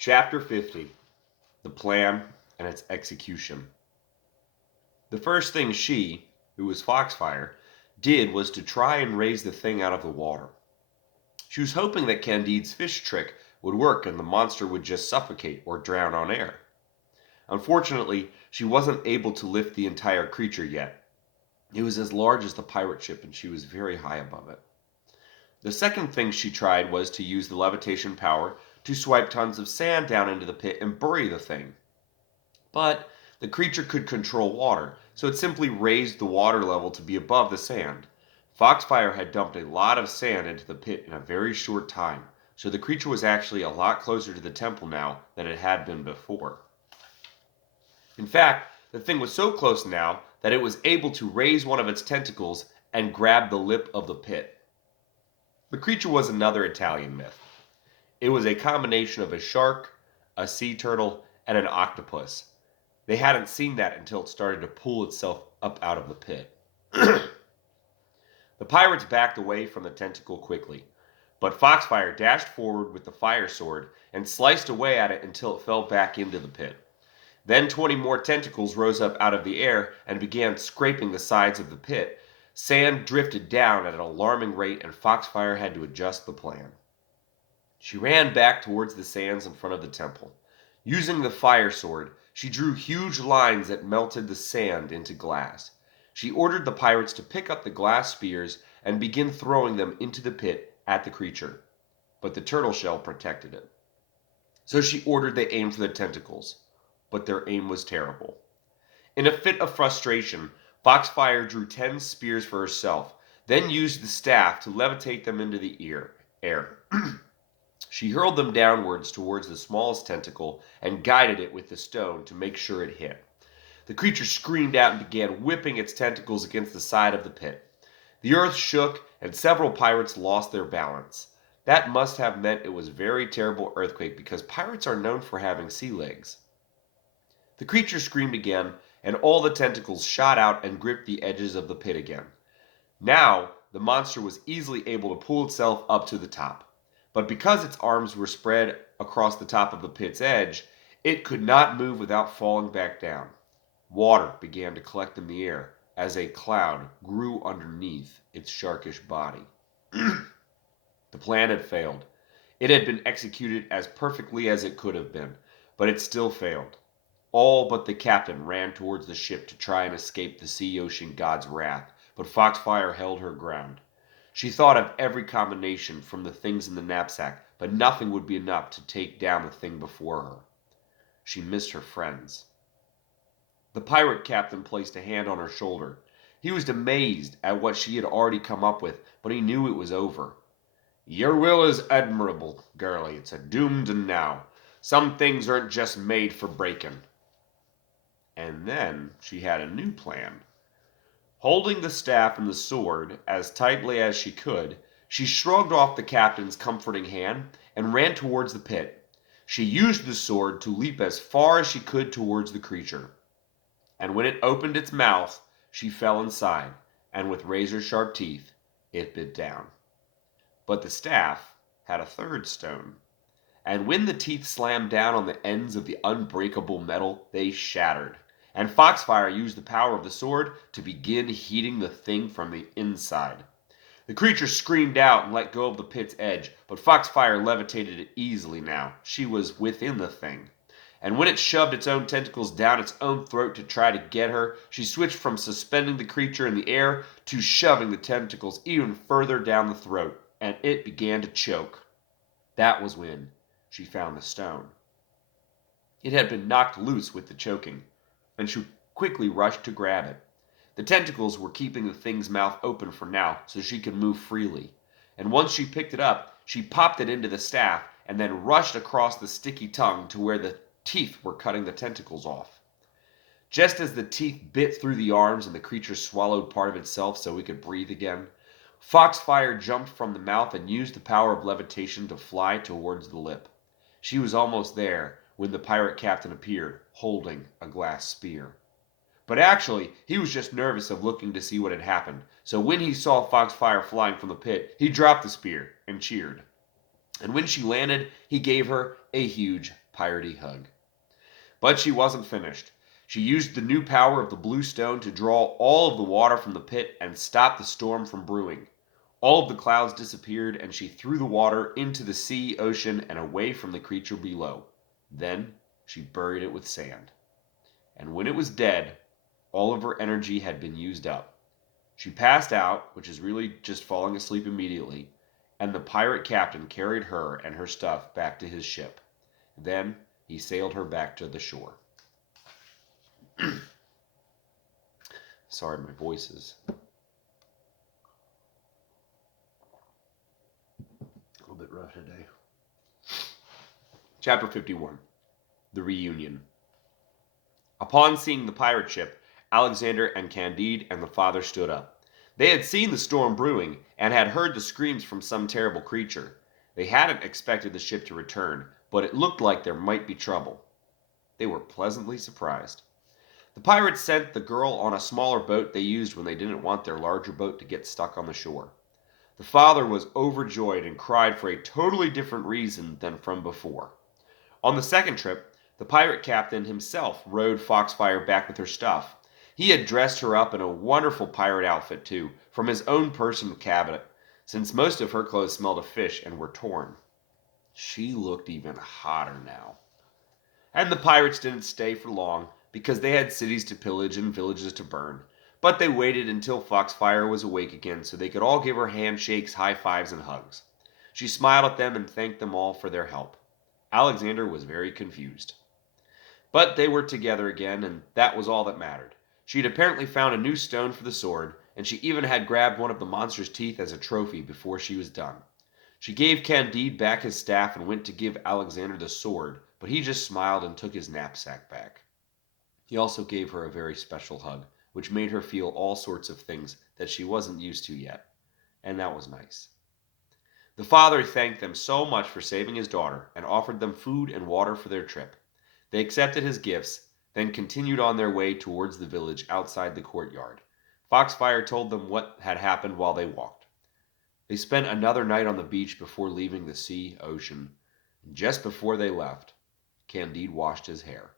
Chapter 50 The Plan and Its Execution. The first thing she, who was Foxfire, did was to try and raise the thing out of the water. She was hoping that Candide's fish trick would work and the monster would just suffocate or drown on air. Unfortunately, she wasn't able to lift the entire creature yet. It was as large as the pirate ship and she was very high above it. The second thing she tried was to use the levitation power to swipe tons of sand down into the pit and bury the thing. But the creature could control water, so it simply raised the water level to be above the sand. Foxfire had dumped a lot of sand into the pit in a very short time, so the creature was actually a lot closer to the temple now than it had been before. In fact, the thing was so close now that it was able to raise one of its tentacles and grab the lip of the pit. The creature was another Italian myth. It was a combination of a shark, a sea turtle, and an octopus. They hadn't seen that until it started to pull itself up out of the pit. The pirates backed away from the tentacle quickly, but Foxfire dashed forward with the fire sword and sliced away at it until it fell back into the pit. Then 20 more tentacles rose up out of the air and began scraping the sides of the pit. Sand drifted down at an alarming rate and Foxfire had to adjust the plan. She ran back towards the sands in front of the temple. Using the fire sword, she drew huge lines that melted the sand into glass. She ordered the pirates to pick up the glass spears and begin throwing them into the pit at the creature, but the turtle shell protected it. So she ordered they aim for the tentacles, but their aim was terrible. In a fit of frustration, Foxfire drew 10 spears for herself, then used the staff to levitate them into the air. She hurled them downwards towards the smallest tentacle and guided it with the stone to make sure it hit. The creature screamed out and began whipping its tentacles against the side of the pit. The earth shook and several pirates lost their balance. That must have meant it was a very terrible earthquake because pirates are known for having sea legs. The creature screamed again, and all the tentacles shot out and gripped the edges of the pit again. Now, the monster was easily able to pull itself up to the top. But because its arms were spread across the top of the pit's edge, it could not move without falling back down. Water began to collect in the air as a cloud grew underneath its sharkish body. The plan had failed. It had been executed as perfectly as it could have been, but it still failed. All but the captain ran towards the ship to try and escape the sea-ocean god's wrath, but Foxfire held her ground. She thought of every combination from the things in the knapsack, but nothing would be enough to take down the thing before her. She missed her friends. The pirate captain placed a hand on her shoulder. He was amazed at what she had already come up with, but he knew it was over. "Your will is admirable, girlie. It's a doomed now. Some things aren't just made for breaking." And then she had a new plan. Holding the staff and the sword as tightly as she could, she shrugged off the captain's comforting hand and ran towards the pit. She used the sword to leap as far as she could towards the creature. And when it opened its mouth, she fell inside, and with razor-sharp teeth, it bit down. But the staff had a third stone, and when the teeth slammed down on the ends of the unbreakable metal, they shattered. And Foxfire used the power of the sword to begin heating the thing from the inside. The creature screamed out and let go of the pit's edge, but Foxfire levitated it easily now. She was within the thing. And when it shoved its own tentacles down its own throat to try to get her, she switched from suspending the creature in the air to shoving the tentacles even further down the throat, and it began to choke. That was when she found the stone. It had been knocked loose with the choking, and she quickly rushed to grab it. The tentacles were keeping the thing's mouth open for now, so she could move freely. And once she picked it up, she popped it into the staff, and then rushed across the sticky tongue to where the teeth were cutting the tentacles off. Just as the teeth bit through the arms and the creature swallowed part of itself so it could breathe again, Foxfire jumped from the mouth and used the power of levitation to fly towards the lip. She was almost there when the pirate captain appeared, holding a glass spear. But actually, he was just nervous of looking to see what had happened, so when he saw Foxfire flying from the pit, he dropped the spear and cheered. And when she landed, he gave her a huge piratey hug. But she wasn't finished. She used the new power of the blue stone to draw all of the water from the pit and stop the storm from brewing. All of the clouds disappeared, and she threw the water into the sea, ocean, and away from the creature below. Then she buried it with sand. And when it was dead, all of her energy had been used up. She passed out, which is really just falling asleep immediately, and the pirate captain carried her and her stuff back to his ship. Then he sailed her back to the shore. Sorry, my voice is a little bit rough today. Chapter 51. The Reunion. Upon seeing the pirate ship, Alexander and Candide and the father stood up. They had seen the storm brewing and had heard the screams from some terrible creature. They hadn't expected the ship to return, but it looked like there might be trouble. They were pleasantly surprised. The pirates sent the girl on a smaller boat they used when they didn't want their larger boat to get stuck on the shore. The father was overjoyed and cried for a totally different reason than from before. On the second trip, the pirate captain himself rowed Foxfire back with her stuff. He had dressed her up in a wonderful pirate outfit, too, from his own personal cabinet, since most of her clothes smelled of fish and were torn. She looked even hotter now. And the pirates didn't stay for long, because they had cities to pillage and villages to burn. But they waited until Foxfire was awake again so they could all give her handshakes, high fives, and hugs. She smiled at them and thanked them all for their help. Alexander was very confused. But they were together again, and that was all that mattered. She had apparently found a new stone for the sword, and she even had grabbed one of the monster's teeth as a trophy before she was done. She gave Candide back his staff and went to give Alexander the sword, but he just smiled and took his knapsack back. He also gave her a very special hug, which made her feel all sorts of things that she wasn't used to yet, and that was nice. The father thanked them so much for saving his daughter and offered them food and water for their trip. They accepted his gifts, then continued on their way towards the village outside the courtyard. Foxfire told them what had happened while they walked. They spent another night on the beach before leaving the sea, ocean. And just before they left, Candide washed his hair.